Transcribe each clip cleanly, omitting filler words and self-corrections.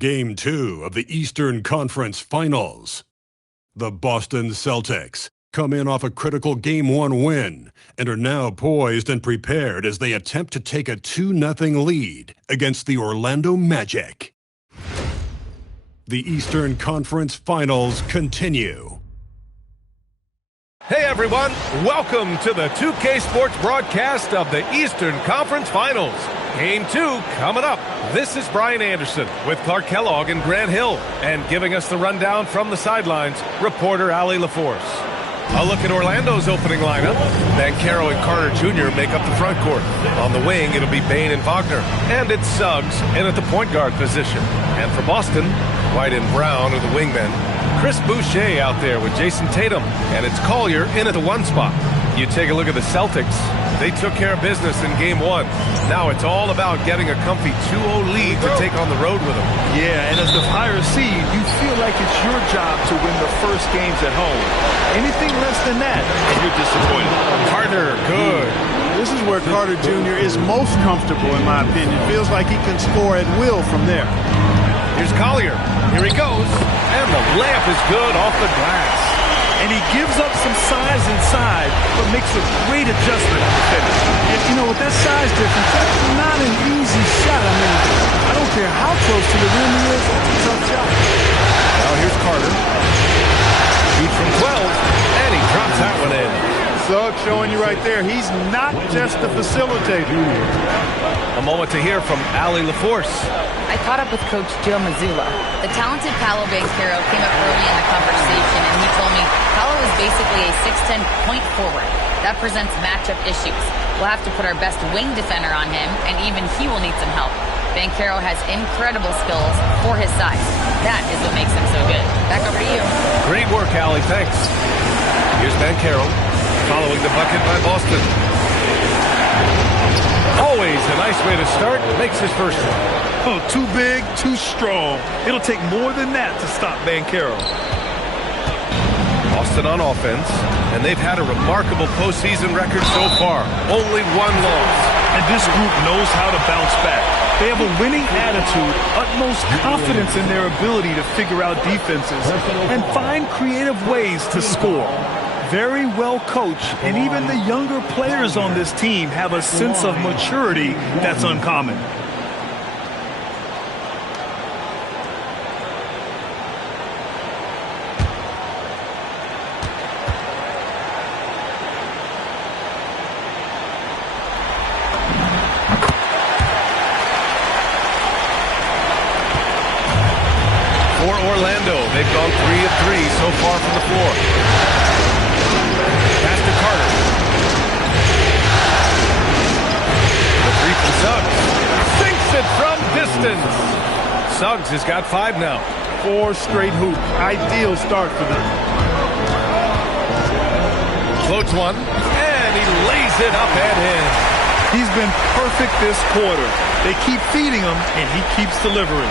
Game 2 of the Eastern Conference Finals. The Boston Celtics come in off a critical Game 1 win and are now poised and prepared as they attempt to take a 2-0 lead against the Orlando Magic. The Eastern Conference Finals continue. Hey everyone, welcome to the 2K Sports broadcast of the Eastern Conference Finals. Game 2 coming up. This is Brian Anderson with Clark Kellogg and Grant Hill. And giving us the rundown from the sidelines, reporter Allie LaForce. A look at Orlando's opening lineup. Banchero and Carter Jr. make up the front court. On the wing, it'll be Bane and Wagner. And it's Suggs in at the point guard position. And for Boston, White and Brown are the wingmen. Chris Boucher out there with Jason Tatum. And it's Collier in at the 1 spot. You take a look at the Celtics. They took care of business in Game 1. Now it's all about getting a comfy 2-0 lead to take on the road with them. Yeah, and as the higher seed, you feel like it's your job to win the first games at home. Anything less than that, and you're disappointed. Carter, good. This is where Carter Jr. is most comfortable, in my opinion. Feels like he can score at will from there. Here's Collier. Here he goes. And the layup is good off the glass. And he gives up some size inside, but makes a great adjustment at the finish. And, you know, with that size difference, that's not an easy shot. I mean, I don't care how close to the rim he is, that's a tough shot. Now here's Carter. Shoots from 12, and he drops that one in. Suggs showing you right there, he's not just a facilitator. A moment to hear from Allie LaForce. I caught up with Coach Joe Mazzulla. The talented Paolo Banchero came up early in the conversation, and he told me Paolo is basically a 6'10" point forward. That presents matchup issues. We'll have to put our best wing defender on him, and even he will need some help. Banchero has incredible skills for his size. That is what makes him so good. Back over to you. Great work, Allie. Thanks. Here's Banchero, following the bucket by Boston. Always a nice way to start. Makes his first one. Oh, too big, too strong. It'll take more than that to stop Banchero. Boston on offense, and they've had a remarkable postseason record so far. Only 1 loss. And this group knows how to bounce back. They have a winning attitude, utmost confidence in their ability to figure out defenses and find creative ways to score. Very well coached, and even the younger players on this team have a sense of maturity that's uncommon. For Orlando, they've gone 3 of 3 so far from the floor. Pass to Carter. The 3 from Suggs. Sinks it from distance. Suggs has got 5 now. 4 straight hoops. Ideal start for them. Floats one, and he lays it up and in. He's been perfect this quarter. They keep feeding him, and he keeps delivering.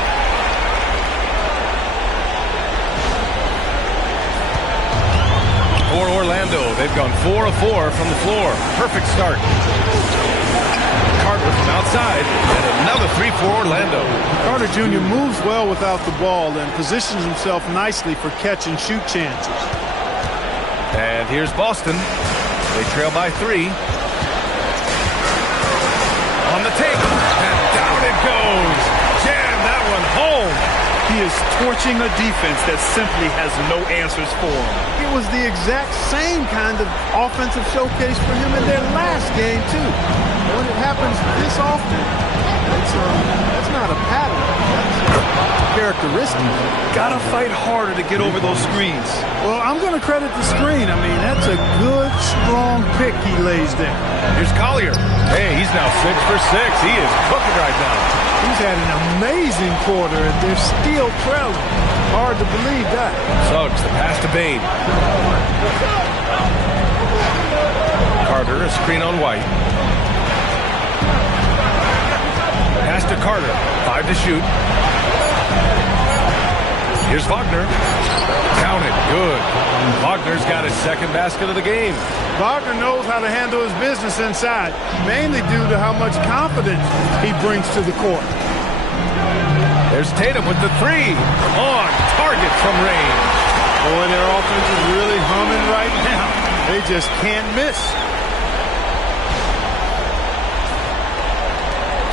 For Orlando, they've gone 4 of 4 from the floor. Perfect start. Carter from outside, and another 3 for Orlando. Carter Jr. moves well without the ball and positions himself nicely for catch-and-shoot chances. And here's Boston. They trail by 3. On the take, and down it goes. Jam that one home. He is torching a defense that simply has no answers for him. It was the exact same kind of offensive showcase for him in their last game, too. When it happens this often, that's not a pattern. That's a characteristic. Gotta fight harder to get over those screens. Well, I'm going to credit the screen. I mean, that's a good, strong pick he lays there. Here's Collier. Hey, he's now 6 for 6. He is cooking right now. He's had an amazing quarter, and they're still trailing. Hard to believe that. Suggs, the pass to Bane. Carter, a screen on White. Pass to Carter. 5 to shoot. Here's Wagner. Count it. Good. Wagner's got his second basket of the game. Wagner knows how to handle his business inside, mainly due to how much confidence he brings to the court. There's Tatum with the three. On target from range. Boy, their offense is really humming right now. They just can't miss.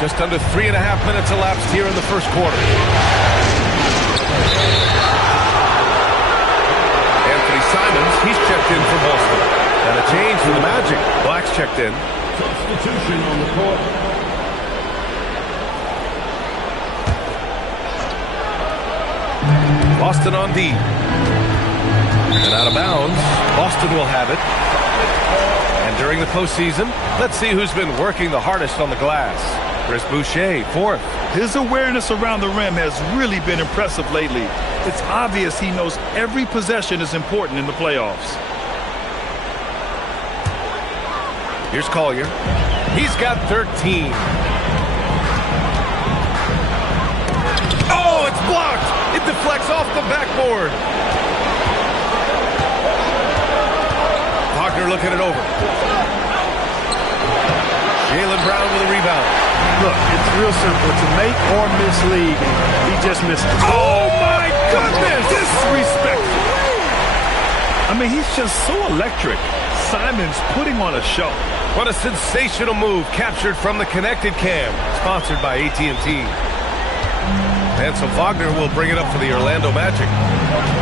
Just under 3.5 minutes elapsed here in the first quarter. Anthony Simons, he's checked in for Boston. And a change for the Magic. Black's checked in. Substitution on the court. Boston on D. And out of bounds, Boston will have it. And during the postseason, let's see who's been working the hardest on the glass. Chris Boucher, fourth. His awareness around the rim has really been impressive lately. It's obvious he knows every possession is important in the playoffs. Here's Collier. He's got 13. Oh, it's blocked. It deflects off the backboard. Wagner looking it over. Jaylen Brown with a rebound. Look, it's real simple. It's a make or miss league. He just missed it. Oh, my goodness! Disrespectful. I mean, he's just so electric. Simons putting on a show. What a sensational move captured from the connected cam. Sponsored by AT&T. And so Wagner will bring it up for the Orlando Magic.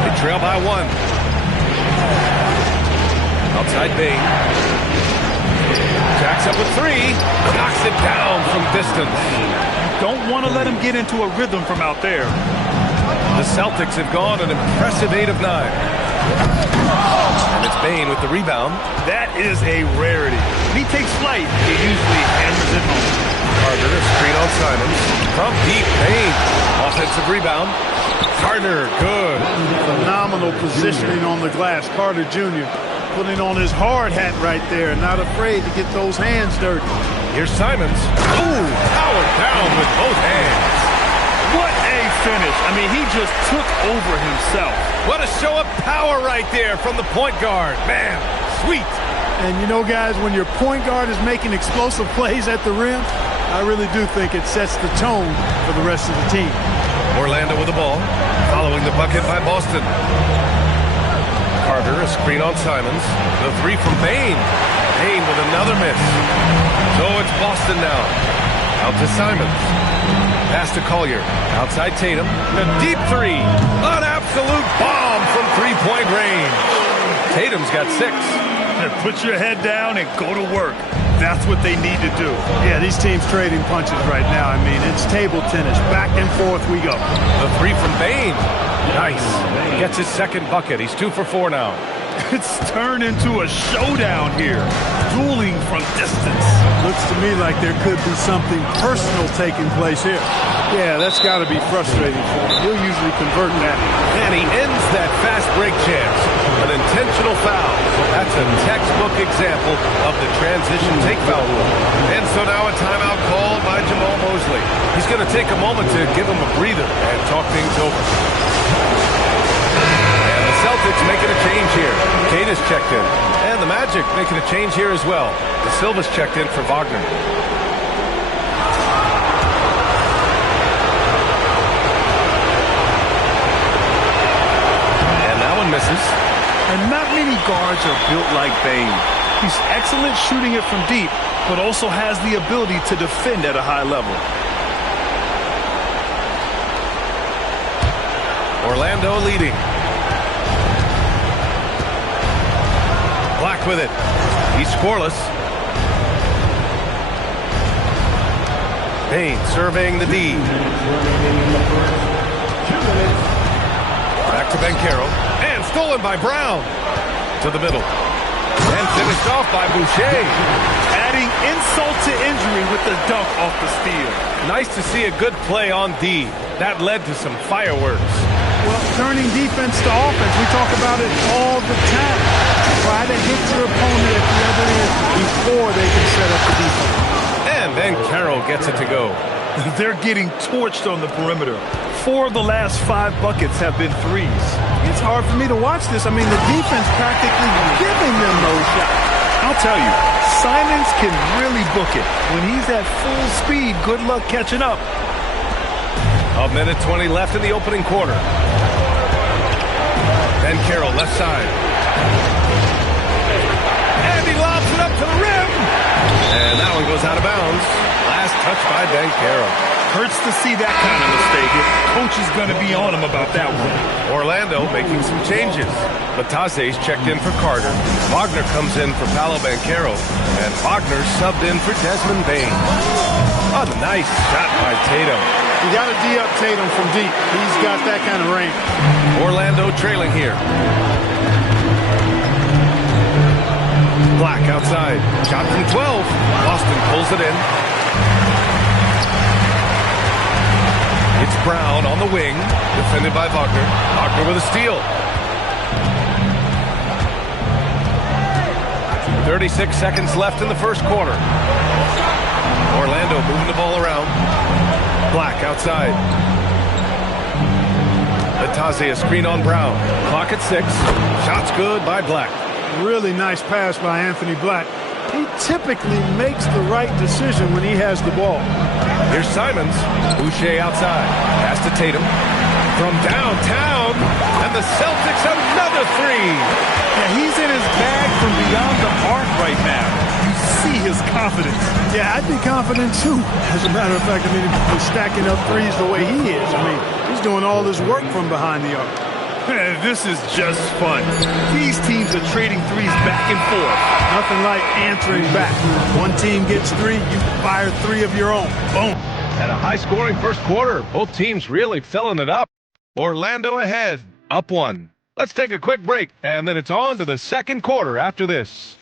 They trail by 1. Outside Bain. Jacks up with 3. Knocks it down from distance. Don't want to let him get into a rhythm from out there. The Celtics have gone an impressive 8 of 9. And it's Bain with the rebound. That is a rarity. When he takes flight, he usually hammers it home. Carter, a screen on Simons. From deep, Bain. Offensive rebound. Carter, good. Phenomenal positioning on the glass. Carter Jr. putting on his hard hat right there. Not afraid to get those hands dirty. Here's Simons. Ooh, powered down with both hands. What a finish. I mean, he just took over himself. What a show of power right there from the point guard. Man, sweet. And you know, guys, when your point guard is making explosive plays at the rim, I really do think it sets the tone for the rest of the team. Orlando with the ball, following the bucket by Boston. Carter, a screen on Simons. The 3 from Bain. Bain with another miss. So it's Boston now. Out to Simons. Pass to Collier. Outside Tatum. A deep 3. An absolute bomb from three-point range. Tatum's got 6. Put your head down and go to work. That's what they need to do. Yeah, these teams trading punches right now. I mean, it's table tennis. Back and forth we go. The 3 from Bain. Nice. Gets his second bucket. He's 2 for 4 now. It's turned into a showdown here. Dueling from distance. Looks to me like there could be something personal taking place here. Yeah, that's got to be frustrating for him. He'll usually convert that. And he ends that fast break chance. An intentional foul. That's a textbook example of the transition take foul rule. And so now a timeout called by Jamal Mosley. He's going to take a moment to give him a breather and talk things over. And the Celtics making a change here. Kate is checked in. And the Magic making a change here as well. De Silva's checked in for Wagner. And that one misses. And not many guards are built like Bain. He's excellent shooting it from deep, but also has the ability to defend at a high level. Orlando leading. Black with it. He's scoreless. Bain surveying the D. Back to Banchero. And stolen by Brown. To the middle. And finished off by Boucher. Adding insult to injury with the dunk off the steal. Nice to see a good play on D. That led to some fireworks. Well, turning defense to offense, we talk about it all the time. Try to hit your opponent at the other end before they can set up the defense. And then Carroll gets it to go. They're getting torched on the perimeter. 4 of the last 5 buckets have been threes. It's hard for me to watch this. I mean, the defense practically giving them those shots. I'll tell you, Simons can really book it. When he's at full speed, good luck catching up. 1:20 left in the opening quarter. Ben Carroll, left side. And he lobs it up to the rim. And that one goes out of bounds. Last touch by Ben Carroll. Hurts to see that kind of mistake. Coach is going to be on him about that one. Orlando making some changes. Batase's checked in for Carter. Wagner comes in for Paolo Banchero. And Wagner subbed in for Desmond Bain. A nice shot by Tatum. You got to D up Tatum from deep. He's got that kind of range. Orlando trailing here. Black outside. Shot from 12. Boston pulls it in. It's Brown on the wing. Defended by Wagner. Wagner with a steal. 36 seconds left in the first quarter. Orlando moving the ball around. Black outside. Bataze a screen on Brown. Clock at 6. Shots good by Black. Really nice pass by Anthony Black. He typically makes the right decision when he has the ball. Here's Simons. Boucher outside. Pass to Tatum. From downtown. And the Celtics another three. Yeah, he's in his bag from beyond the arc right now. You see his confidence. Yeah, I'd be confident too. As a matter of fact, I mean, he's stacking up threes the way he is. I mean, he's doing all this work from behind the arc. Man, this is just fun. These teams are trading threes back and forth. Nothing like answering back. One team gets 3, you fire 3 of your own. Boom. And a high-scoring first quarter. Both teams really filling it up. Orlando ahead, up 1. Let's take a quick break, and then it's on to the second quarter after this.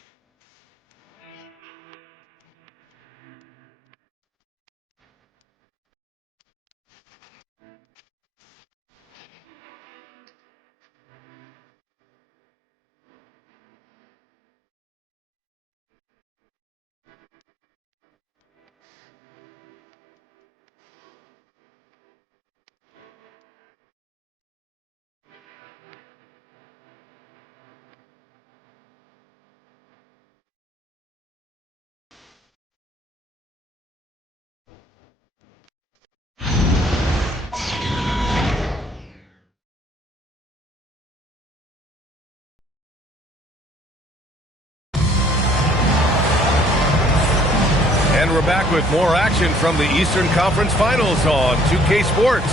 And we're back with more action from the Eastern Conference Finals on 2K Sports.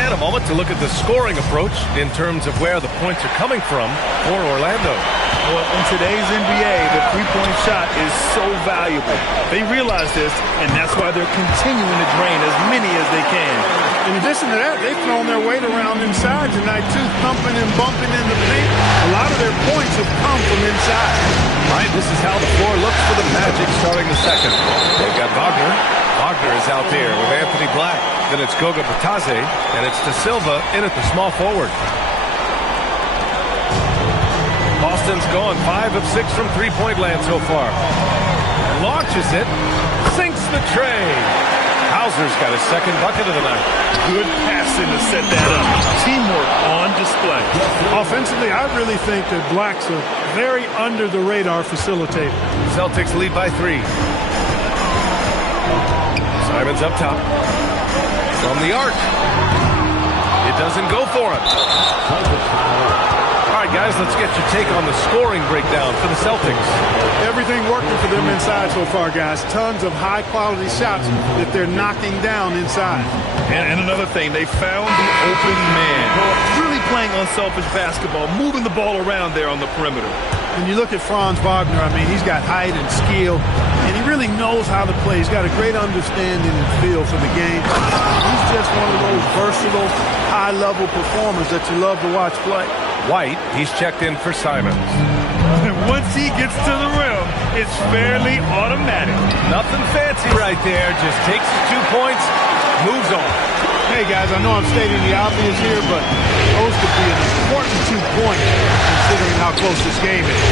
And a moment to look at the scoring approach in terms of where the points are coming from for Orlando. Well, in today's NBA, the three-point shot is so valuable. They realize this, and that's why they're continuing to drain as many as they can. In addition to that, they've thrown their weight around inside tonight, too, thumping and bumping in the paint. A lot of their points have come from inside. Right, this is how the floor looks for the Magic starting the second. They've got Wagner. Wagner is out there with Anthony Black. Then it's Goga Bataze, and it's De Silva in at the small forward. Boston's gone 5 of 6 from three-point land so far. Launches it, sinks the tray. Hauser's got his second bucket of the night. Good passing to set that up. Teamwork on display. Offensively, I really think that Black's a very under-the-radar facilitator. Celtics lead by 3. Simons up top. From the arc. It doesn't go for him. All right, guys, let's get your take on the scoring breakdown for the Celtics. Everything working for them inside so far, guys. Tons of high-quality shots that they're knocking down inside. And another thing, they found the open man. Really playing unselfish basketball, moving the ball around there on the perimeter. When you look at Franz Wagner, I mean, he's got height and skill, and he really knows how to play. He's got a great understanding and feel for the game. He's just one of those versatile, high-level performers that you love to watch play. White, he's checked in for Simons. And once he gets to the rim, it's fairly automatic. Nothing fancy right there. Just takes his 2 points, moves on. Hey, guys, I know I'm stating the obvious here, but those could be an important 2 points considering how close this game is.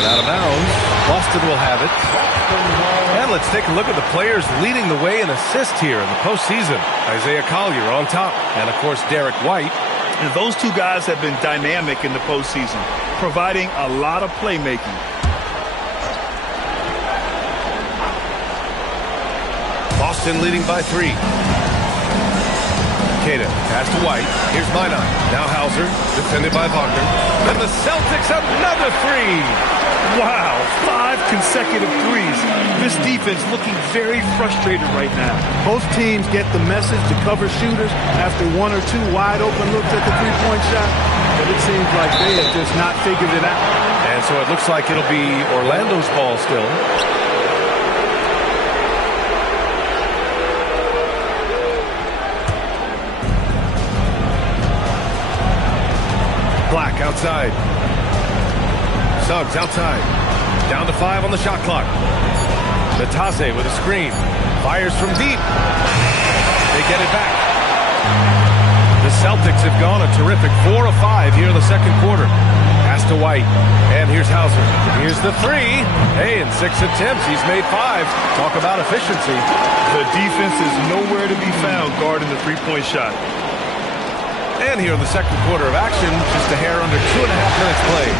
And out of bounds, Boston will have it. And let's take a look at the players leading the way in assists here in the postseason. Isaiah Collier on top, and of course Derek White. And those two guys have been dynamic in the postseason, providing a lot of playmaking. Boston leading by 3. Kata, pass to White. Here's Minot. Now Hauser, defended by Wagner. And the Celtics another three. Wow, 5 consecutive threes. This defense looking very frustrated right now. Both teams get the message to cover shooters after 1 or 2 wide open looks at the three-point shot, but it seems like they have just not figured it out. And so it looks like it'll be Orlando's ball still. Black outside. Suggs outside. Down to 5 on the shot clock. Batase with a screen. Fires from deep. They get it back. The Celtics have gone a terrific 4 of 5 here in the second quarter. Pass to White. And here's Hauser. Here's the 3. Hey, in 6 attempts, he's made 5. Talk about efficiency. The defense is nowhere to be found guarding the three-point shot. And here in the second quarter of action, just a hair under 2.5 minutes played.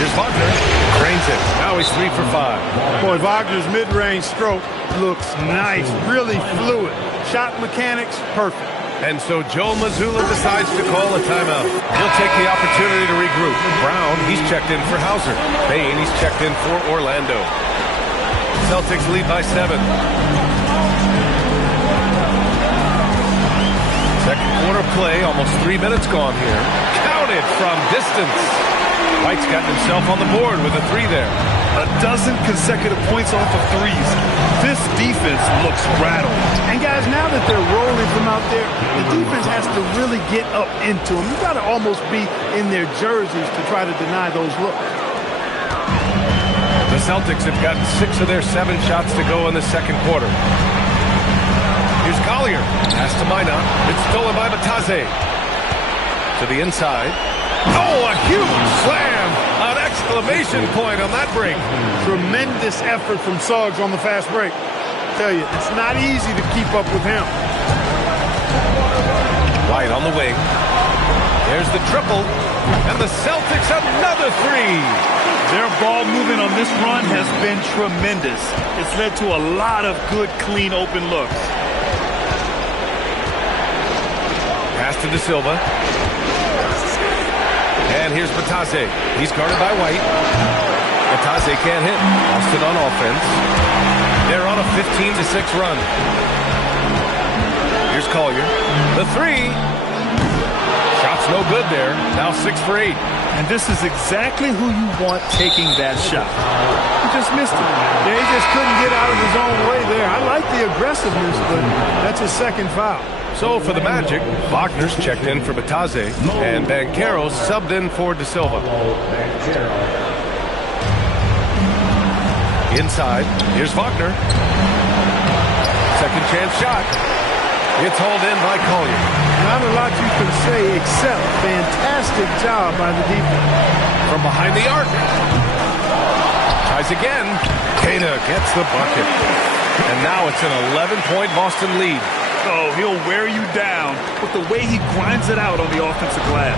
Here's Wagner. Drains it. Now he's 3 for 5. Boy, Wagner's mid-range stroke looks nice, really fluid. Shot mechanics, perfect. And so Joe Mazzulla decides to call a timeout. He'll take the opportunity to regroup. Brown, he's checked in for Hauser. Bain, he's checked in for Orlando. Celtics lead by 7. Second quarter play, almost 3 minutes gone here. Counted from distance. White's gotten himself on the board with a 3 there. A dozen consecutive points off of threes. This defense looks rattled. And guys, now that they're rolling from out there, the defense has to really get up into them. You've got to almost be in their jerseys to try to deny those looks. The Celtics have gotten 6 of their 7 shots to go in the second quarter. Here's Collier. Pass to Minot. It's stolen by Batase. To the inside. Oh, a huge slam! An exclamation point on that break. Tremendous effort from Suggs on the fast break. I tell you, it's not easy to keep up with him. White on the wing. There's the triple. And the Celtics another 3. Their ball movement on this run has been tremendous. It's led to a lot of good, clean, open looks. Pass to De Silva. And here's Batase. He's guarded by White. Batase can't hit. Boston on offense. They're on a 15-6 run. Here's Collier. The 3. Shot's no good there. Now 6 for 8. And this is exactly who you want taking that shot. He just missed it. Yeah, he just couldn't get out of his own way there. I like the aggressiveness, but that's his second foul. So for the Magic, Wagner's checked in for Batase, and Banchero's subbed in for De Silva. Inside, here's Wagner. Second chance shot. It's hauled in by Collier. Not a lot you can say except fantastic job by the defense. From behind the arc. Tries again. Kata gets the bucket. And now it's an 11-point Boston lead. Oh, he'll wear you down with the way he grinds it out on the offensive glass.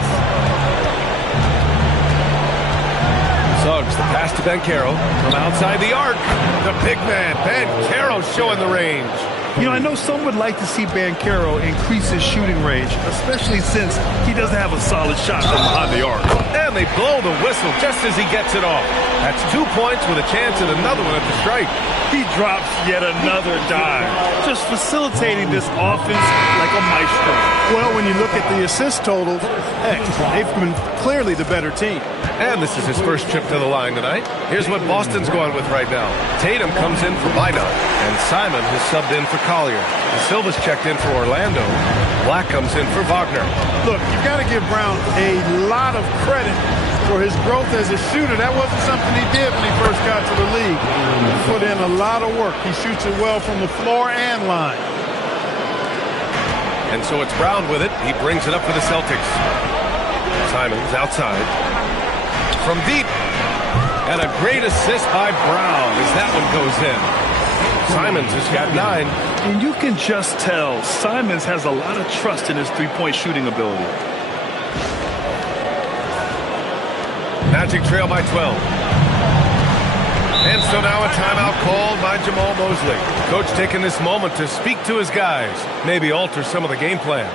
Suggs, the pass to Banchero from outside the arc. The big man, Banchero, showing the range. You know, I know some would like to see Banchero increase his shooting range, especially since he doesn't have a solid shot from behind the arc. And they blow the whistle just as he gets it off. That's 2 points with a chance at another one at the stripe. He drops yet another dime, just facilitating this offense like a maestro. Well, when you look at the assist totals, heck, they've been clearly the better team. And this is his first trip to the line tonight. Here's what Boston's going with right now. Tatum comes in for Minot, and Simon has subbed in for Collier. De Silva's checked in for Orlando. Black comes in for Wagner. Look, you've got to give Brown a lot of credit for his growth as a shooter. That wasn't something he did when he first got to the league. He put in a lot of work. He shoots it well from the floor and line. And so it's Brown with it. He brings it up for the Celtics. Simon's outside. From deep. And a great assist by Brown as that one goes in. Simons has got 9. And you can just tell Simons has a lot of trust in his three-point shooting ability. Magic trail by 12. And so now a timeout called by Jamal Mosley. Coach taking this moment to speak to his guys, maybe alter some of the game plan.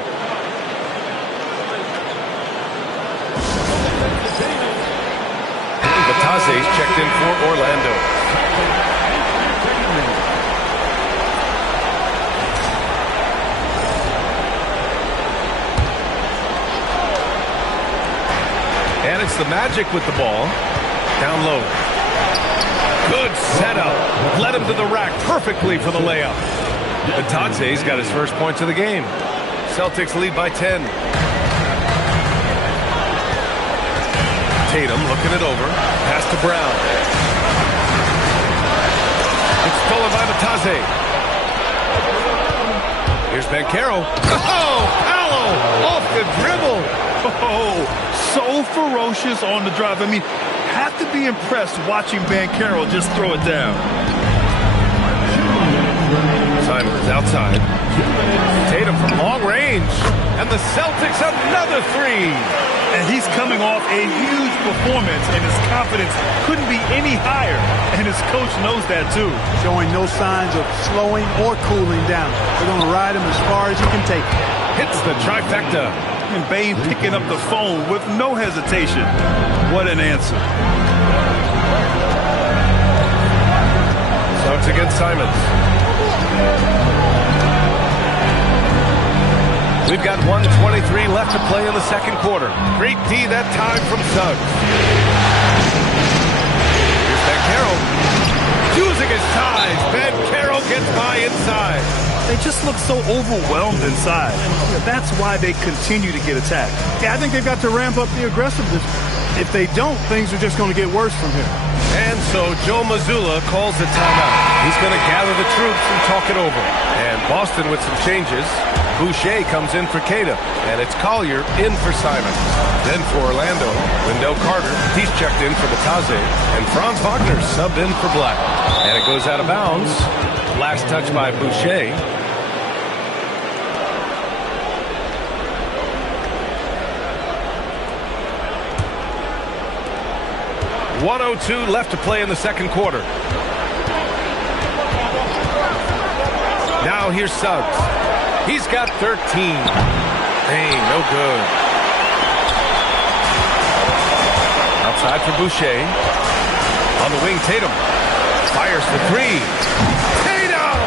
Batase's checked in for Orlando. And it's the Magic with the ball. Down low. Good setup. Led him to the rack perfectly for the layup. Batase's got his first points of the game. Celtics lead by 10. Tatum looking it over. Pass to Brown. It's stolen by Batase. Here's Banchero. Oh, Paolo off the dribble. Oh, so ferocious on the drive. I mean, have to be impressed watching Banchero just throw it down. Simons outside. Tatum from long range. And the Celtics another three. And he's coming off a huge performance, and his confidence couldn't be any higher. And his coach knows that, too. Showing no signs of slowing or cooling down. They're going to ride him as far as he can take it. Hits the trifecta. And Bane picking up the phone with no hesitation. What an answer. So it's against Simons. We've got 1:23 left to play in the second quarter. Great D that time from Suggs. Here's Banchero. Using his size. Banchero gets by inside. They just look so overwhelmed inside. That's why they continue to get attacked. Yeah, I think they've got to ramp up the aggressiveness. If they don't, things are just going to get worse from here. And so Joe Mazzulla calls the timeout. He's going to gather the troops and talk it over. And Boston with some changes. Boucher comes in for Queta, and it's Collier in for Simons. Then for Orlando, Wendell Carter, he's checked in for Batase, and Franz Wagner subbed in for Black. And it goes out of bounds. Last touch by Boucher. .102 left to play in the second quarter. Now here's Suggs. He's got 13. Hey, no good. Outside for Boucher. On the wing, Tatum. Fires the three. Tatum!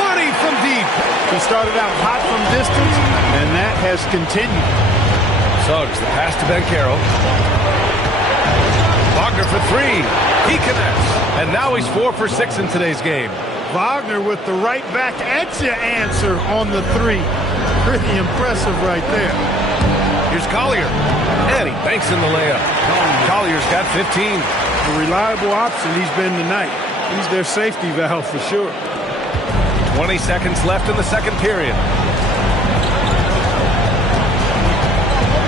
Money from deep. He started out hot from distance, and that has continued. Suggs, the pass to Banchero. Wagner for three. He connects. And now he's 4 for 6 in today's game. Wagner with the right back at you answer on the three. Pretty impressive right there. Here's Collier. And he banks in the layup. Collier's got 15. A reliable option he's been tonight. He's their safety valve for sure. 20 seconds left in the second period.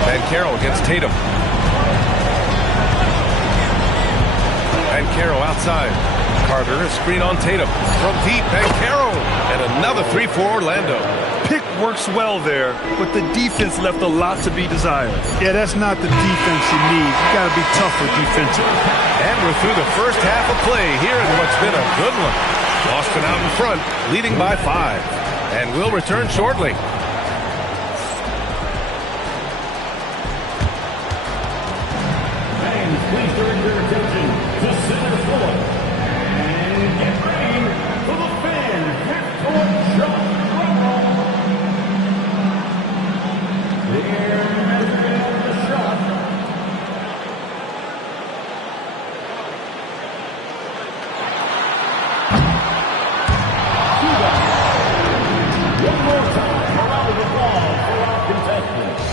Banchero against Tatum. Banchero outside. Carter, a screen on Tatum. From deep, Banchero. And another three for Orlando. Pick works well there, but the defense left a lot to be desired. Yeah, that's not the defense you need. You got to be tougher defensively. And we're through the first half of play here in what's been a good one. Boston out in front, leading by 5. And we'll return shortly. Please direct your attention to center court. And get ready for the fan half-court shot promo. They're measuring the shot. One more time, a round of applause for our contestants.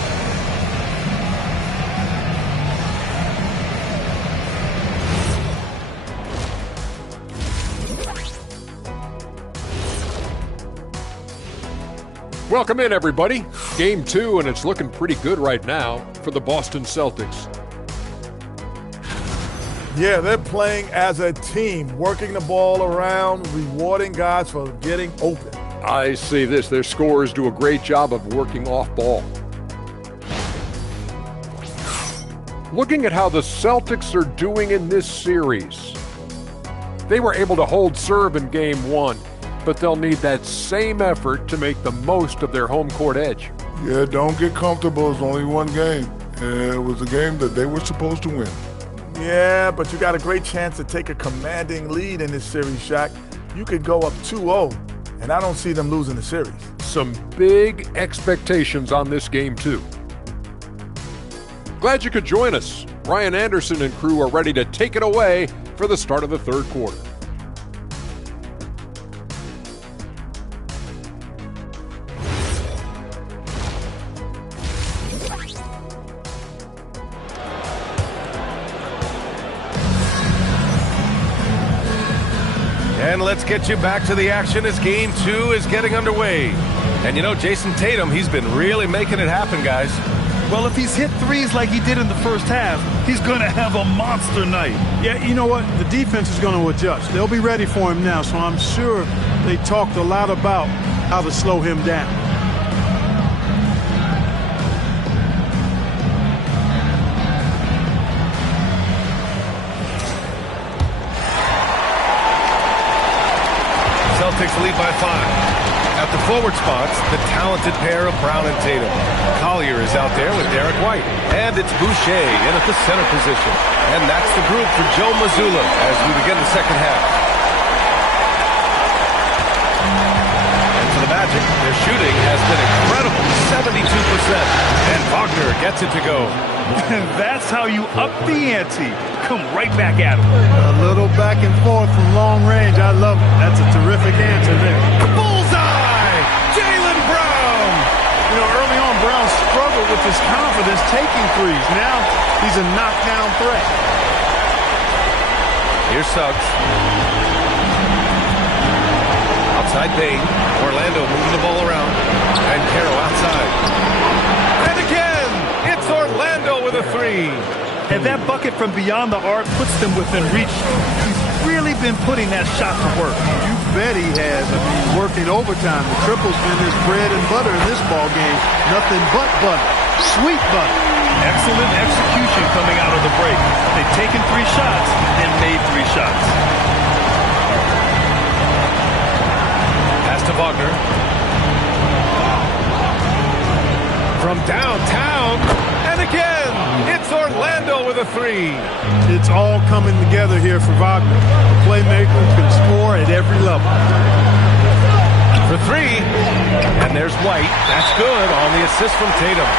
Welcome in, everybody. Game 2, and it's looking pretty good right now for the Boston Celtics. Yeah, they're playing as a team, working the ball around, rewarding guys for getting open. I see this. Their scorers do a great job of working off ball. Looking at how the Celtics are doing in this series. They were able to hold serve in Game 1, but they'll need that same effort to make the most of their home court edge. Yeah, don't get comfortable. It's only one game. And it was a game that they were supposed to win. Yeah, but you got a great chance to take a commanding lead in this series, Shaq. You could go up 2-0, and I don't see them losing the series. Some big expectations on this game, too. Glad you could join us. Ryan Anderson and crew are ready to take it away for the start of the third quarter. And let's get you back to the action as Game 2 is getting underway. And you know, Jason Tatum, he's been really making it happen, guys. Well, if he's hit threes like he did in the first half, he's going to have a monster night. Yeah, you know what? The defense is going to adjust. They'll be ready for him now, so I'm sure they talked a lot about how to slow him down. Celtics lead by 5. At the forward spots, the talented pair of Brown and Tatum. Collier is out there with Derek White. And it's Boucher in at the center position. And that's the group for Joe Mazzulla as we begin the second half. And for the Magic, their shooting has been incredible, 72%. And Wagner gets it to go. And that's how you up the ante. Come right back at him. A little back and forth from long range. I love it. That's a terrific answer there. Bullseye! Jaylen Brown! You know, early on, Brown struggled with his confidence taking threes. Now he's a knockdown threat. Here's Suggs. Outside Bane. Orlando moving the ball around. And Caro outside. And again, it's Orlando with a three. And that bucket from beyond the arc puts them within reach. He's really been putting that shot to work. You bet he has. I mean, working overtime. The triple's been his bread and butter in this ball game. Nothing but butter. Sweet butter. Excellent execution coming out of the break. They've taken 3 shots and made 3 shots. Pass to Wagner. From downtown, and again, it's Orlando with a three. It's all coming together here for Wagner. A playmaker who can score at every level. For 3, and there's White. That's good on the assist from Tatum.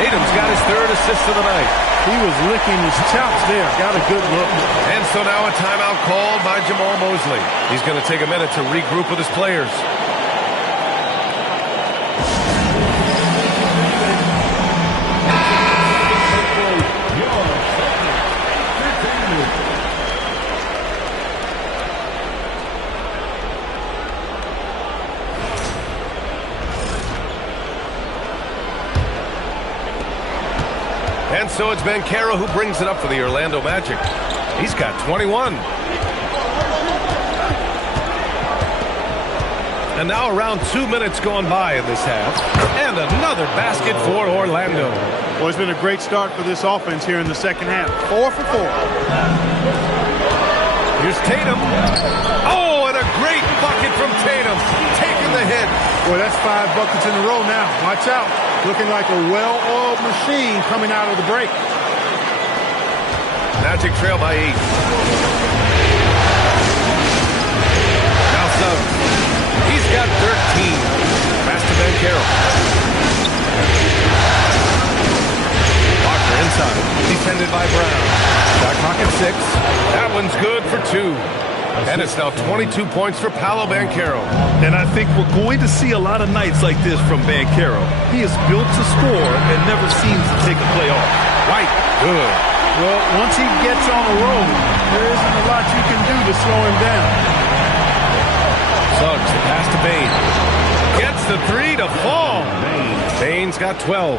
Tatum's got his 3rd assist of the night. He was licking his chops there. Got a good look. And so now a timeout called by Jamal Mosley. He's going to take a minute to regroup with his players. And so it's Banchero who brings it up for the Orlando Magic. He's got 21. And now around 2 minutes gone by in this half. And another basket for Orlando. Well, it's been a great start for this offense here in the second half. 4 for 4. Here's Tatum. Oh, and a great bucket from Tatum. Taking the hit. Boy, that's 5 buckets in a row now. Watch out. Looking like a well-oiled machine coming out of the break. Magic trail by 8. Now Suggs. He's got 13. Pass to Banchero. Walker inside. Defended by Brown. Shot clock at 6. That one's good for 2. And it's now 22 points for Paolo Banchero. And I think we're going to see a lot of nights like this from Banchero. He is built to score and never seems to take a play off. White, good. Well, once he gets on a roll, there isn't a lot you can do to slow him down. Suggs, the pass to Bane. Gets the 3 to fall. Bane's got 12.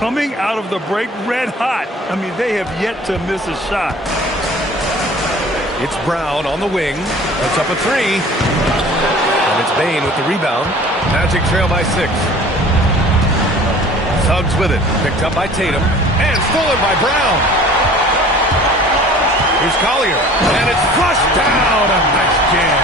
Coming out of the break red hot. I mean, they have yet to miss a shot. It's Brown on the wing. Puts up a 3. And it's Bane with the rebound. Magic trail by 6. Suggs with it. Picked up by Tatum. And stolen by Brown. Here's Collier, and it's flushed down. A nice jam.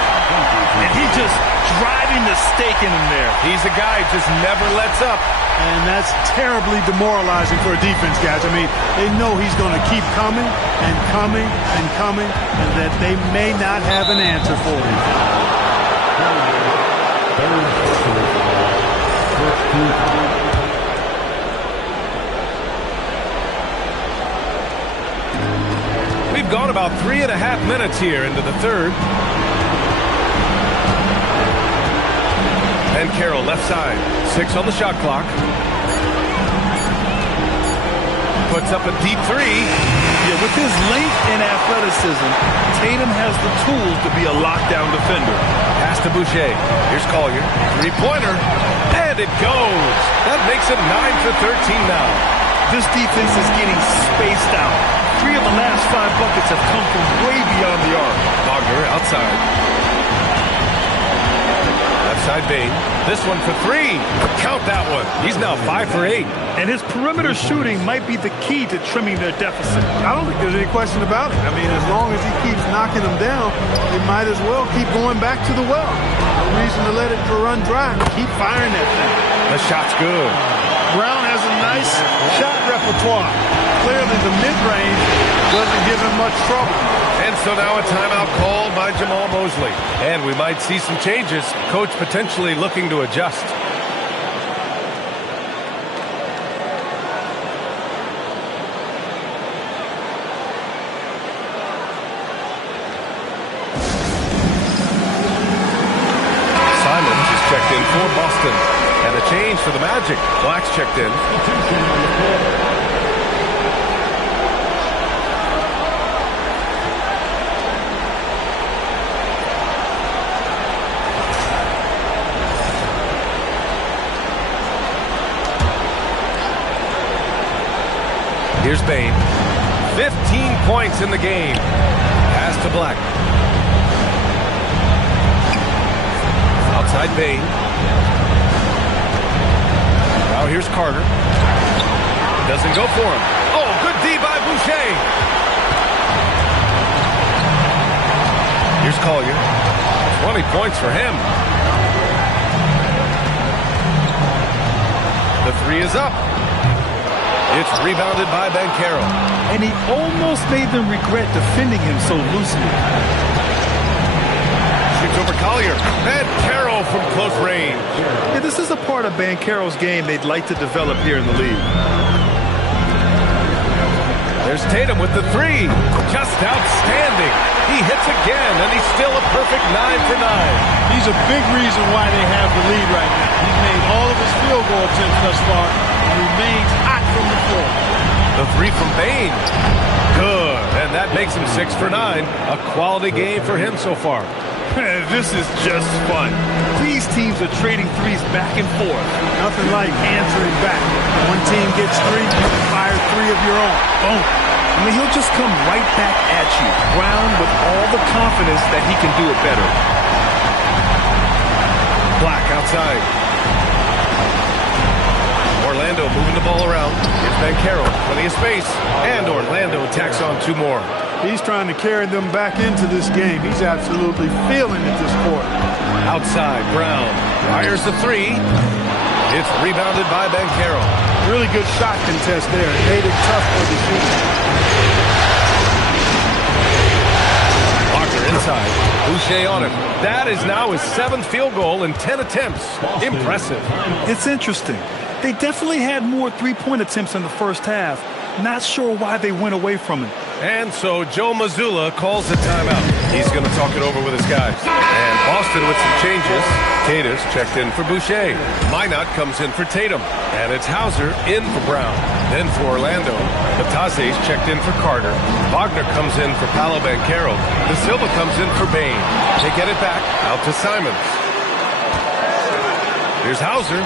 And he just driving the stake in him there. He's a guy who just never lets up. And that's terribly demoralizing for a defense, guys. I mean, they know he's going to keep coming and coming and coming, and that they may not have an answer for him. We've gone about 3.5 minutes here into the third. And Carroll left side. 6 on the shot clock. Puts up a deep three. Yeah, with his length and athleticism, Tatum has the tools to be a lockdown defender. Pass to Boucher. Here's Collier. Three-pointer. And it goes. That makes it 9 for 13 now. This defense is getting spaced out. 3 of the last 5 buckets have come from way beyond the arc. Wagner outside. Left side Bain. This one for 3. Count that one. He's now 5 for 8. And his perimeter shooting might be the key to trimming their deficit. I don't think there's any question about it. I mean, as long as he keeps knocking them down, they might as well keep going back to the well. No reason to let it run dry. Keep firing that thing. The shot's good. Brown has a nice shot repertoire. Clearly the mid-range doesn't give him much trouble. And so now a timeout called by Jamal Mosley. And we might see some changes. Coach potentially looking to adjust. Simons is checked in for Boston. And a change for the Magic. Black's checked in. Here's Bain. 15 points in the game. Pass to Black. Outside Bain. Now here's Carter. Doesn't go for him. Oh, good D by Boucher. Here's Collier. 20 points for him. The 3 is up. It's rebounded by Banchero. And he almost made them regret defending him so loosely. Shoots over Collier. Banchero from close range. Yeah, this is a part of Banchero's game they'd like to develop here in the league. There's Tatum with the 3. Just outstanding. He hits again, and he's still a perfect 9 for 9. He's a big reason why they have the lead right now. He's made all of his field goal attempts thus far and remains hot from the floor. The 3 from Bain. Good. And that makes him 6 for 9. A quality game for him so far. This is just fun. These teams are trading threes back and forth. Nothing like answering back. One team gets 3, you can fire 3 of your own. Boom. I mean, he'll just come right back at you. Brown with all the confidence that he can do it better. Black outside. Orlando moving the ball around. Here's Banchero. Plenty of space. And Orlando tacks on 2 more. He's trying to carry them back into this game. He's absolutely feeling it this quarter. Outside, Brown. Fires the 3. It's rebounded by Banchero. Really good shot contest there. It made it tough for the shooter. Wagner inside. Boucher on it. That is now his 7th field goal in 10 attempts. Impressive. It's interesting. They definitely had more three-point attempts in the first half. Not sure why they went away from it. And so Joe Mazzulla calls the timeout. He's going to talk it over with his guys. And Boston with some changes. Tatus checked in for Boucher. Minot comes in for Tatum. And it's Hauser in for Brown. Then for Orlando, Batase's checked in for Carter. Wagner comes in for Paolo Banchero. De Silva comes in for Bain. They get it back out to Simons. Here's Hauser.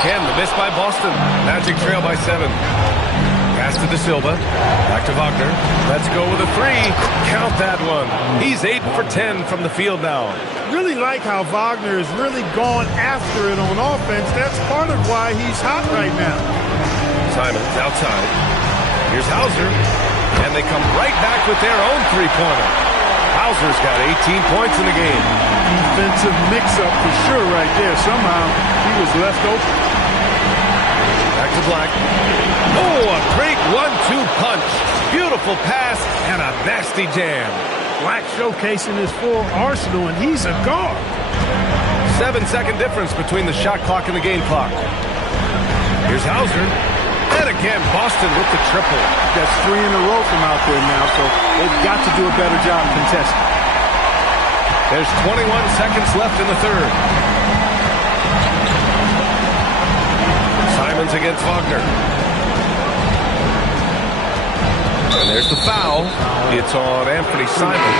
Again, the miss by Boston. Magic trail by 7. Pass to De Silva. Back to Wagner. Let's go with a 3. Count that one. He's 8 for 10 from the field now. Really like how Wagner has really gone after it on offense. That's part of why he's hot right now. Simons outside. Here's Hauser. And and they come right back with their own three-pointer. Hauser's got 18 points in the game. Defensive mix-up for sure right there. Somehow he was left open. Back to Black. Oh, a great 1-2 punch. Beautiful pass and a nasty jam. Black showcasing his full arsenal, and he's a guard. 7-second difference between the shot clock and the game clock. Here's Hauser. And again, Boston with the triple. That's 3 in a row from out there now, so they've got to do a better job contesting. There's 21 seconds left in the third. Simons against Wagner. And there's the foul. It's on Anthony Simons.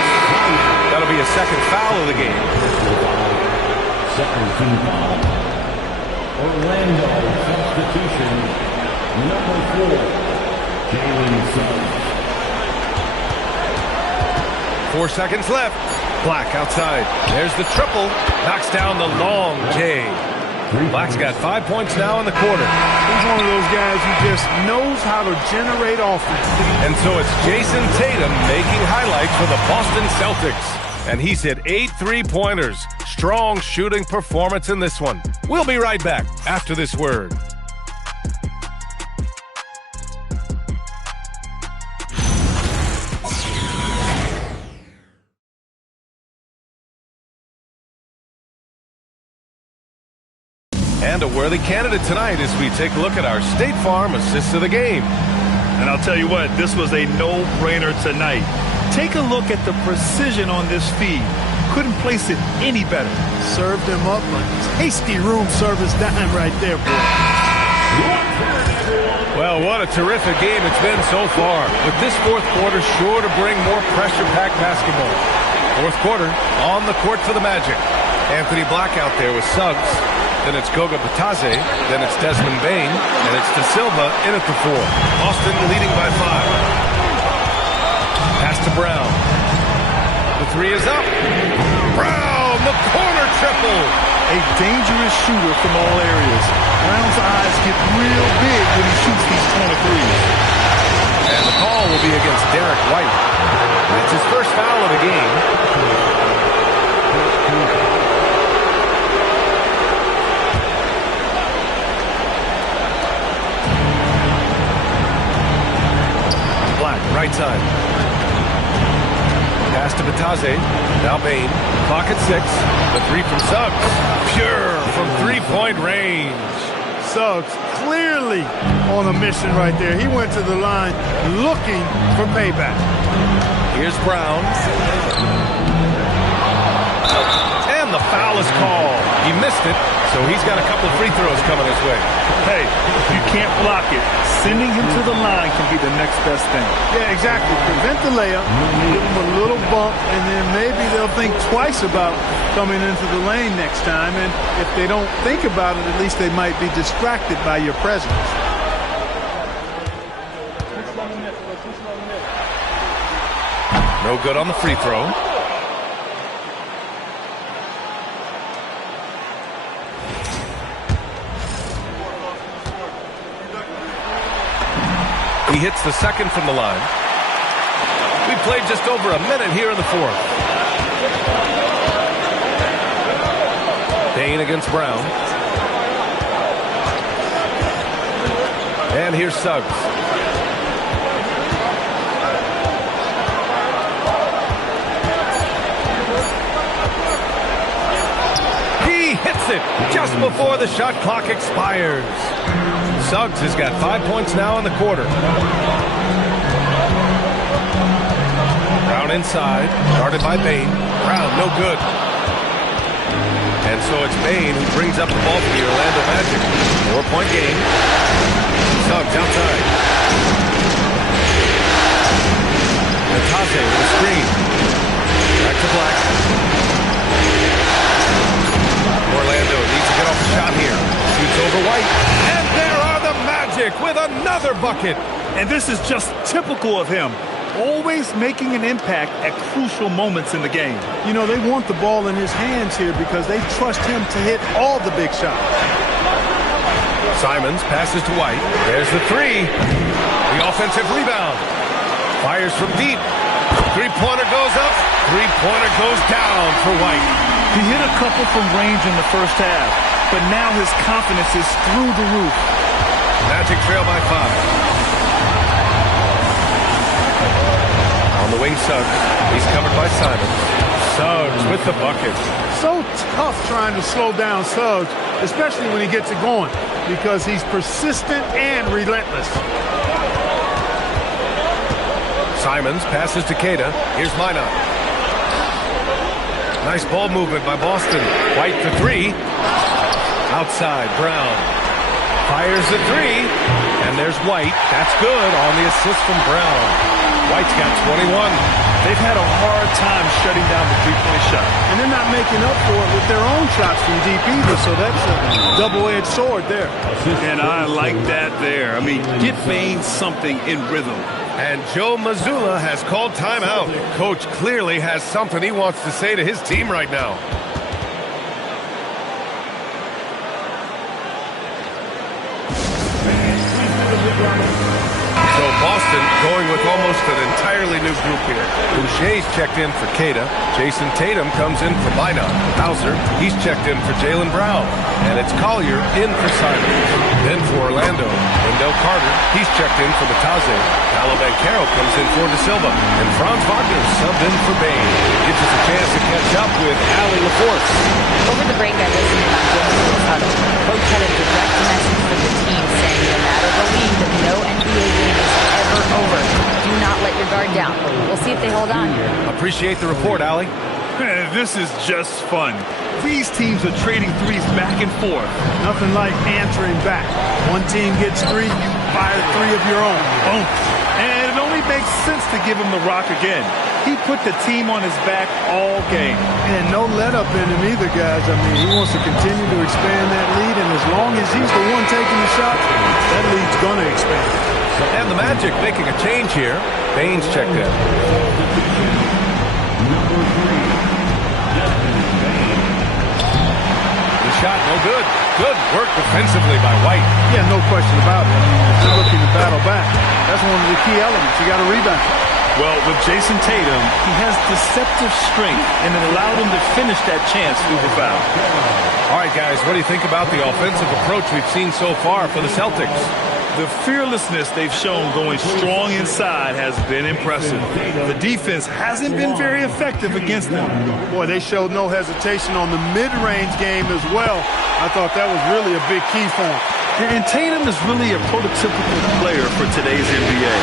That'll be a second foul of the game. Second team foul. Orlando substitution. Number 4, Jalen Suggs. 4 seconds left. Black outside. There's the triple. Knocks down the long J. Black's got 5 points now in the quarter. He's one of those guys who just knows how to generate offense. And so it's Jason Tatum making highlights for the Boston Celtics. And he's hit 8 3-pointers. Strong shooting performance in this one. We'll be right back after this word. And a worthy candidate tonight as we take a look at our State Farm assist of the game. And I'll tell you what, this was a no-brainer tonight. Take a look at the precision on this feed. Couldn't place it any better. Served him up a tasty room service dime right there, boy. Well, what a terrific game it's been so far. With this fourth quarter sure to bring more pressure-packed basketball. Fourth quarter on the court for the Magic. Anthony Black out there with Suggs. Then it's Goga Batadze, then it's Desmond Bane, and it's De Silva in at the 4. Boston leading by 5. Pass to Brown. The 3 is up. Brown, the corner triple. A dangerous shooter from all areas. Brown's eyes get real big when he shoots these corner threes. And the call will be against Derek White. It's his first foul of the game. Right side. Pass to Batadze. Now Bane. Clock at 6. The 3 from Suggs. Pure from three-point range. Suggs clearly on a mission right there. He went to the line looking for payback. Here's Brown. And the foul is called. He missed it, so he's got a couple of free throws coming his way. Hey, you can't block it. Sending him to the line can be the next best thing. Yeah, exactly. Prevent the layup, give him a little bump, and then maybe they'll think twice about coming into the lane next time. And if they don't think about it, at least they might be distracted by your presence. No good on the free throw. He hits the second from the line. We played just over a minute here in the fourth. Bane against Brown. And here's Suggs. He hits it just before the shot clock expires. Suggs has got 5 points now in the quarter. Brown inside, guarded by Bane. Brown, no good. And so it's Bane who brings up the ball for the Orlando Magic. 4-point game. Suggs outside. Batadze with a screen. Back to Black. Orlando needs to get off the shot here. Shoots over White. And there are the Magic with another bucket. And this is just typical of him. Always making an impact at crucial moments in the game. You know, they want the ball in his hands here because they trust him to hit all the big shots. Simons passes to White. There's the 3. The offensive rebound. Fires from deep. Three-pointer goes up. Three-pointer goes down for White. He hit a couple from range in the first half, but now his confidence is through the roof. Magic trail by 5. On the wing, Suggs. He's covered by Simon. Suggs with the bucket. So tough trying to slow down Suggs, especially when he gets it going, because he's persistent and relentless. Simons passes to Queta. Here's Minot. Nice ball movement by Boston. White for three. Outside, Brown. Fires the three. And there's White. That's good on the assist from Brown. White's got 21. They've had a hard time shutting down the three-point shot. And they're not making up for it with their own shots from deep either, so that's a double-edged sword there. And I like that there. I mean, get Baines something in rhythm. And Joe Mazzulla has called timeout. Coach clearly has something he wants to say to his team right now. So Boston going with almost an entirely new group here. Boucher's checked in for Queta. Jason Tatum comes in for Minot. Hauser, he's checked in for Jaylen Brown. And it's Collier in for Simon. Then for Orlando, Wendell Carter, he's checked in for Batase. Paolo Banchero comes in for De Silva. And Franz Wagner subbed in for Bain. Gives us a chance to catch up with Allie LaForce. Over the break, I listened to Jim's huddle. Coach had a direct message for the team saying no matter the lead, no NBA game is ever over. Do not let your guard down. We'll see if they hold on. Appreciate the report, Allie. This is just fun. These teams are trading threes back and forth. Nothing like answering back. One team gets three, you fire three of your own. Boom. And it only makes sense to give him the rock again. He put the team on his back all game. And no let up in him either, guys. I mean, he wants to continue to expand that lead, and as long as he's the one taking the shot, that lead's going to expand. And the Magic making a change here. Baines checked in. The shot, no good. Good work defensively by White. Yeah, no question about it. I mean, if you're looking to battle back, that's one of the key elements. You got to rebound. Well, with Jason Tatum, he has deceptive strength, and it allowed him to finish that chance through the foul. All right, guys, what do you think about the offensive approach we've seen so far for the Celtics? The fearlessness they've shown going strong inside has been impressive. The defense hasn't been very effective against them. Boy, they showed no hesitation on the mid-range game as well. I thought that was really a big key for them. And Tatum is really a prototypical player for today's NBA.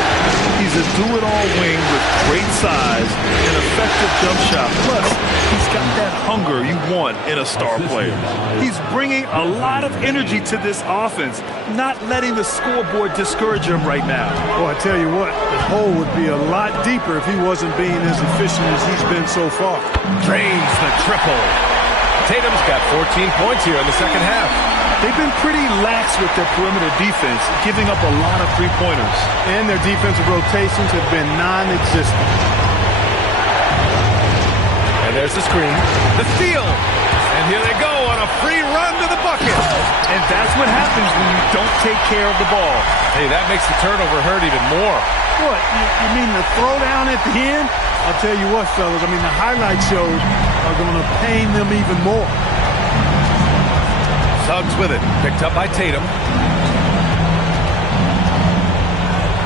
He's a do-it-all wing with great size and effective jump shot. Plus, he's got that hunger you want in a star player. He's bringing a lot of energy to this offense, not letting the scoreboard discourage him right now. Boy, I tell you what, the hole would be a lot deeper if he wasn't being as efficient as he's been so far. Drains the triple. Tatum's got 14 points here in the second half. They've been pretty lax with their perimeter defense, giving up a lot of three-pointers. And their defensive rotations have been non-existent. And there's the screen. The steal. And here they go on a free run to the bucket. And that's what happens when you don't take care of the ball. Hey, that makes the turnover hurt even more. What, you mean the throwdown at the end? I'll tell you what, fellas, I mean, the highlight shows are going to pain them even more. Suggs with it. Picked up by Tatum.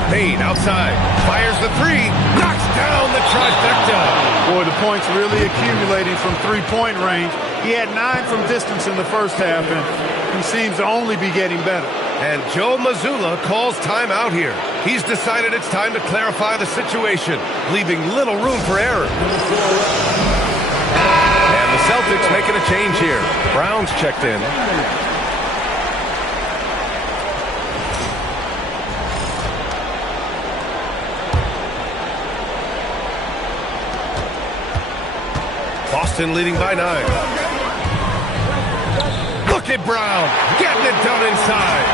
Payne outside. Fires the three. Knocks down the trifecta. Boy, the points really accumulating from three-point range. He had 9 from distance in the first half, and he seems to only be getting better. And Joe Mazzulla calls timeout here. He's decided it's time to clarify the situation, leaving little room for error. And the Celtics making a change here. Brown's checked in. Boston leading by 9. Look at Brown getting it done inside.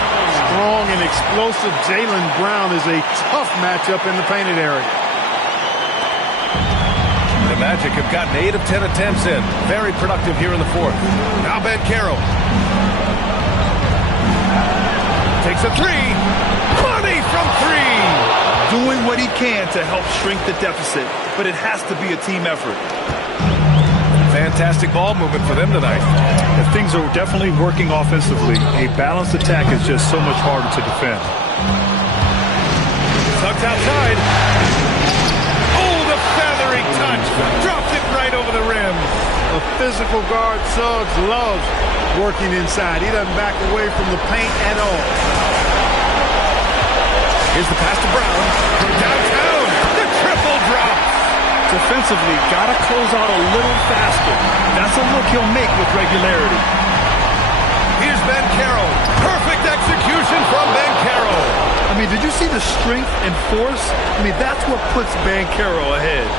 Strong and explosive Jaylen Brown is a tough matchup in the painted area. The Magic have gotten 8 of 10 attempts in. Very productive here in the fourth. Now Banchero. Takes a three. Money from 3. doing what he can to help shrink the deficit, but it has to be a team effort. Fantastic ball movement for them tonight. And things are definitely working offensively. A balanced attack is just so much harder to defend. Suggs outside. Oh, the feathery touch. Dropped it right over the rim. A physical guard, Suggs, loves working inside. He doesn't back away from the paint at all. Here's the pass to Brown. From downtown. The triple drop. Defensively, got to close out a little faster. That's a look he'll make with regularity. Here's Ben Carroll. Perfect execution from Ben Carroll. I mean, did you see the strength and force? I mean, that's what puts Ben Carroll ahead.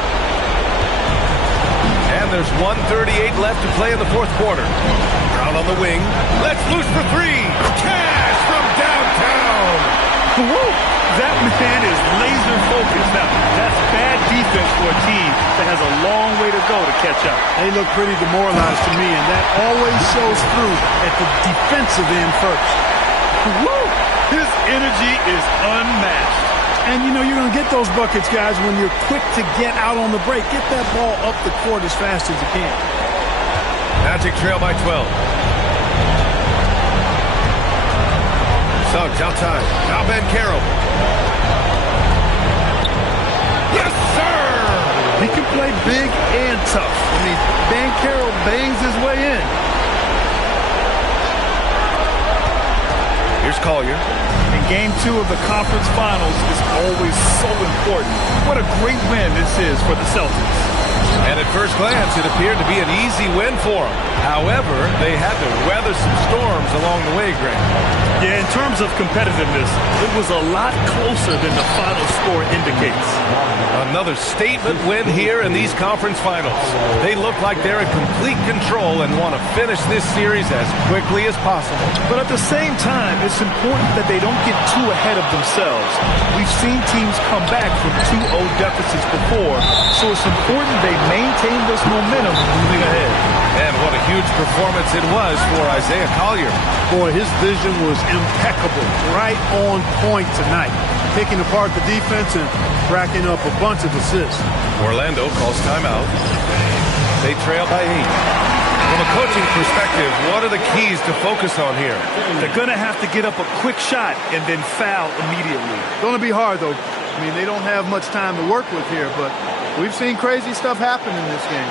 And there's 1:38 left to play in the fourth quarter. Brown on the wing. Let's loose for three. Cash from downtown. Woo! That man is laser focused. Now, that's bad defense for a team that has a long way to go to catch up. They look pretty demoralized to me, and that always shows through at the defensive end first. Woo! His energy is unmatched. And, you know, you're going to get those buckets, guys, when you're quick to get out on the break. Get that ball up the court as fast as you can. Magic trail by 12. Suggs outside. Now Ben Carroll. Yes, sir! He can play big and tough. I mean, Ben Carroll bangs his way in. Here's Collier. And Game 2 of the conference finals is always so important. What a great win this is for the Celtics. And at first glance, it appeared to be an easy win for them. However, they had to weather some storms along the way, Grant. Yeah, in terms of competitiveness, it was a lot closer than the final score indicates. Another statement win here in these conference finals. They look like they're in complete control and want to finish this series as quickly as possible. But at the same time, it's important that they don't get too ahead of themselves. We've seen teams come back from 2-0 deficits before, so it's important they maintain this momentum moving ahead. And what a huge performance it was for Isaiah Collier. Boy, his vision was impeccable, right on point tonight. Picking apart the defense and racking up a bunch of assists. Orlando calls timeout. They trail by 8. From a coaching perspective, what are the keys to focus on here? They're going to have to get up a quick shot and then foul immediately. Going to be hard, though. I mean, they don't have much time to work with here, but we've seen crazy stuff happen in this game.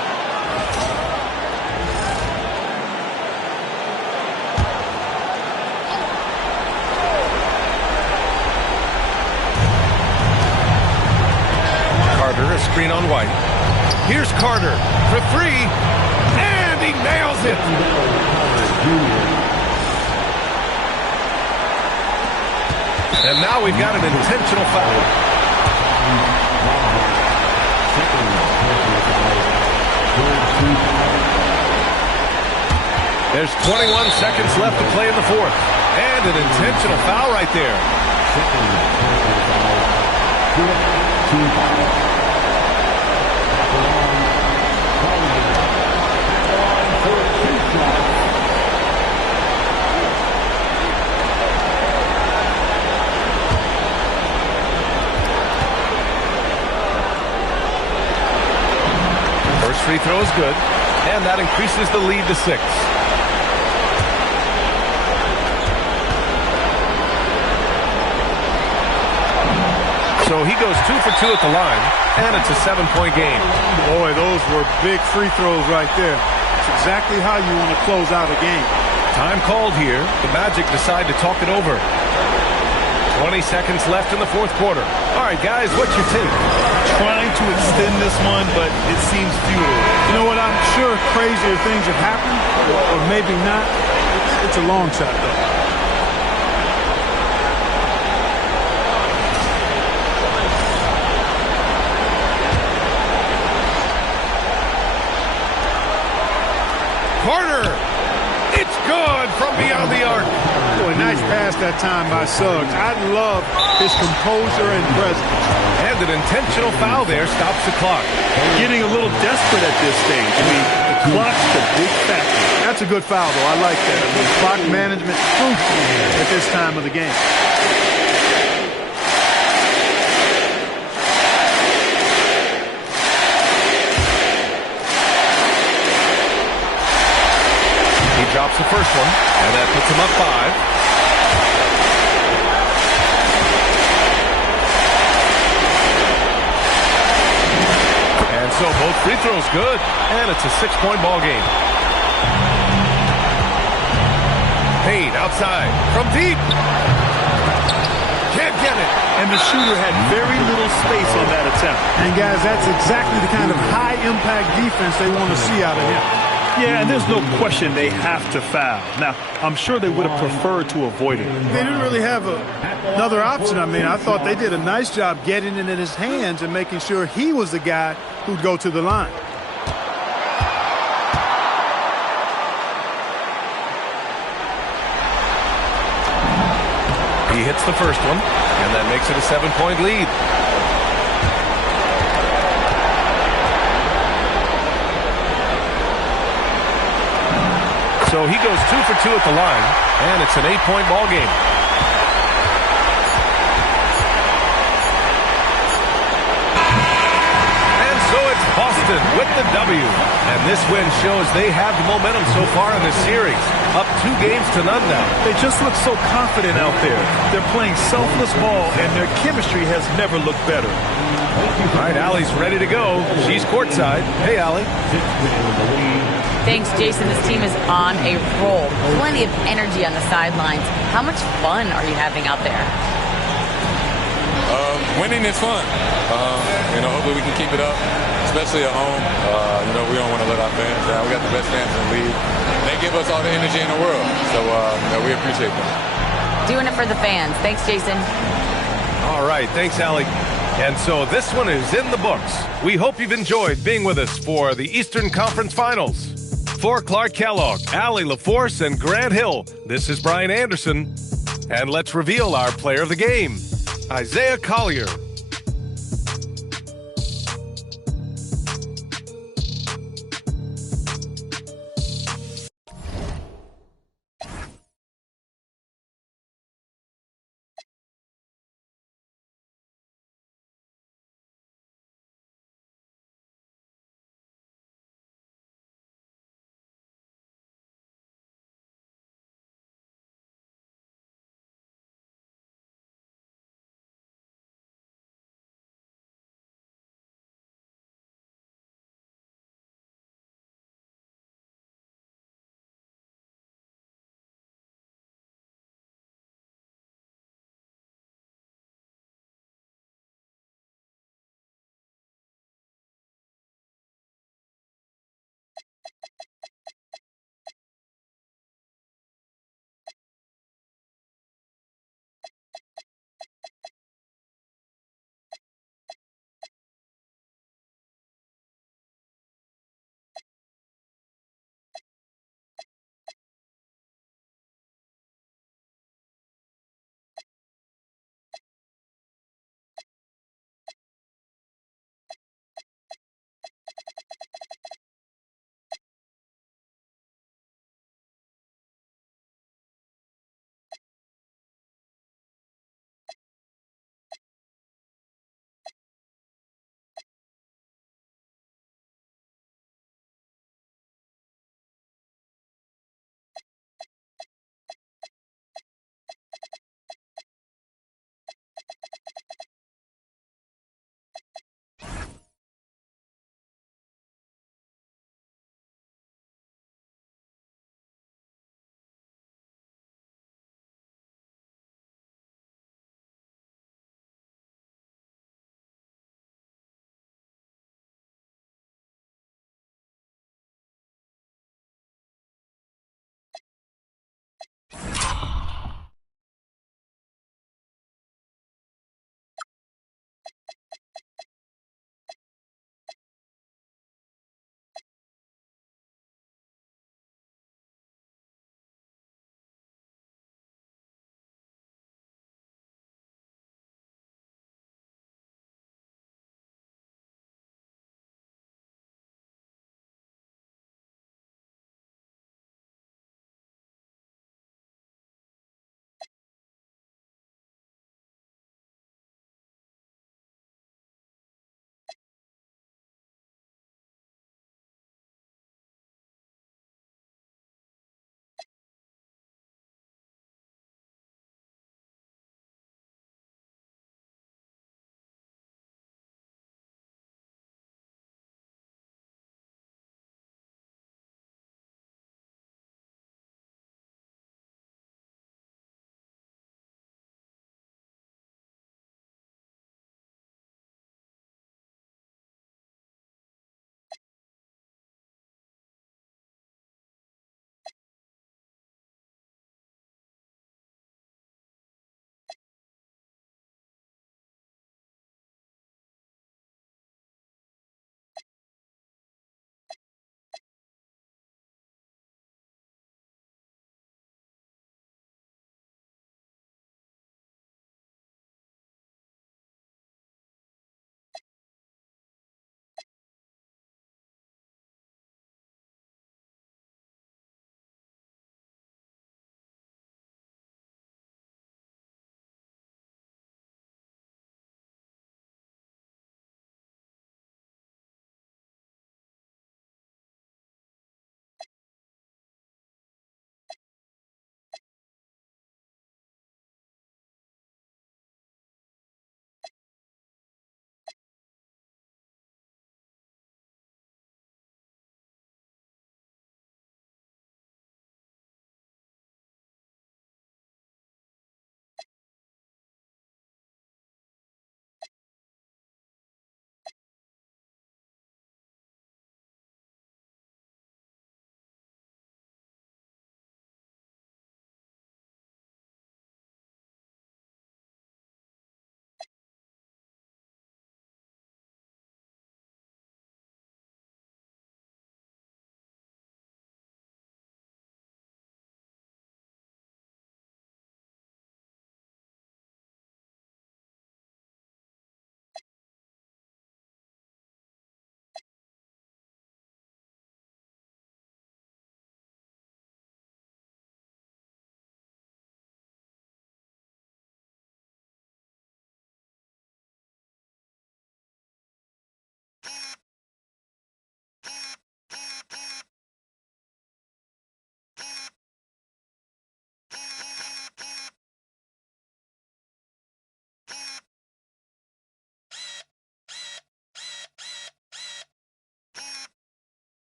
A screen on White. Here's Carter for three, and he nails it. And now we've got an intentional foul. There's 21 seconds left to play in the fourth, and an intentional foul right there. First free throw is good, and that increases the lead to 6. So he goes 2 for 2 at the line, and it's a 7-point game. Boy, those were big free throws right there. It's exactly how you want to close out a game. Time called here. The Magic decide to talk it over. 20 seconds left in the fourth quarter. All right, guys, what's your take? Trying to extend this one, but it seems futile. You know what? I'm sure crazier things have happened, or maybe not. It's a long shot, though. Carter, it's good from beyond the arc. Boy, nice pass that time by Suggs. I love his composure and presence. And an intentional foul there stops the clock. Getting a little desperate at this stage. I mean, the clock's the big factor. That's a good foul, though. I like that. I mean, clock management crucial at this time of the game. drops the first one, and that puts him up 5. So both free throws good, and it's a 6-point ball game. Payne outside from deep. Can't get it. And the shooter had very little space on that attempt. And guys, that's exactly the kind of high-impact defense they want to see out of him. Yeah, and there's no question they have to foul. Now, I'm sure they would have preferred to avoid it. They didn't really have another option. I mean, I thought they did a nice job getting it in his hands and making sure he was the guy who'd go to the line. He hits the first one, and that makes it a 7-point lead. So he goes 2 for 2 at the line, and it's an 8-point ball game. And so it's Boston with the W. And this win shows they have the momentum so far in this series. Up 2 games to none now. They just look so confident out there. They're playing selfless ball, and their chemistry has never looked better. All right, Allie's ready to go. She's courtside. Hey, Allie. Thanks, Jason. This team is on a roll. Plenty of energy on the sidelines. How much fun are you having out there? Winning is fun. Hopefully we can keep it up, especially at home. We don't want to let our fans down. We got the best fans in the league. They give us all the energy in the world, so we appreciate them. Doing it for the fans. Thanks, Jason. All right, thanks, Allie. And so this one is in the books. We hope you've enjoyed being with us for the Eastern Conference Finals. For Clark Kellogg, Allie LaForce, and Grant Hill, this is Brian Anderson. And let's reveal our player of the game, Isaiah Collier.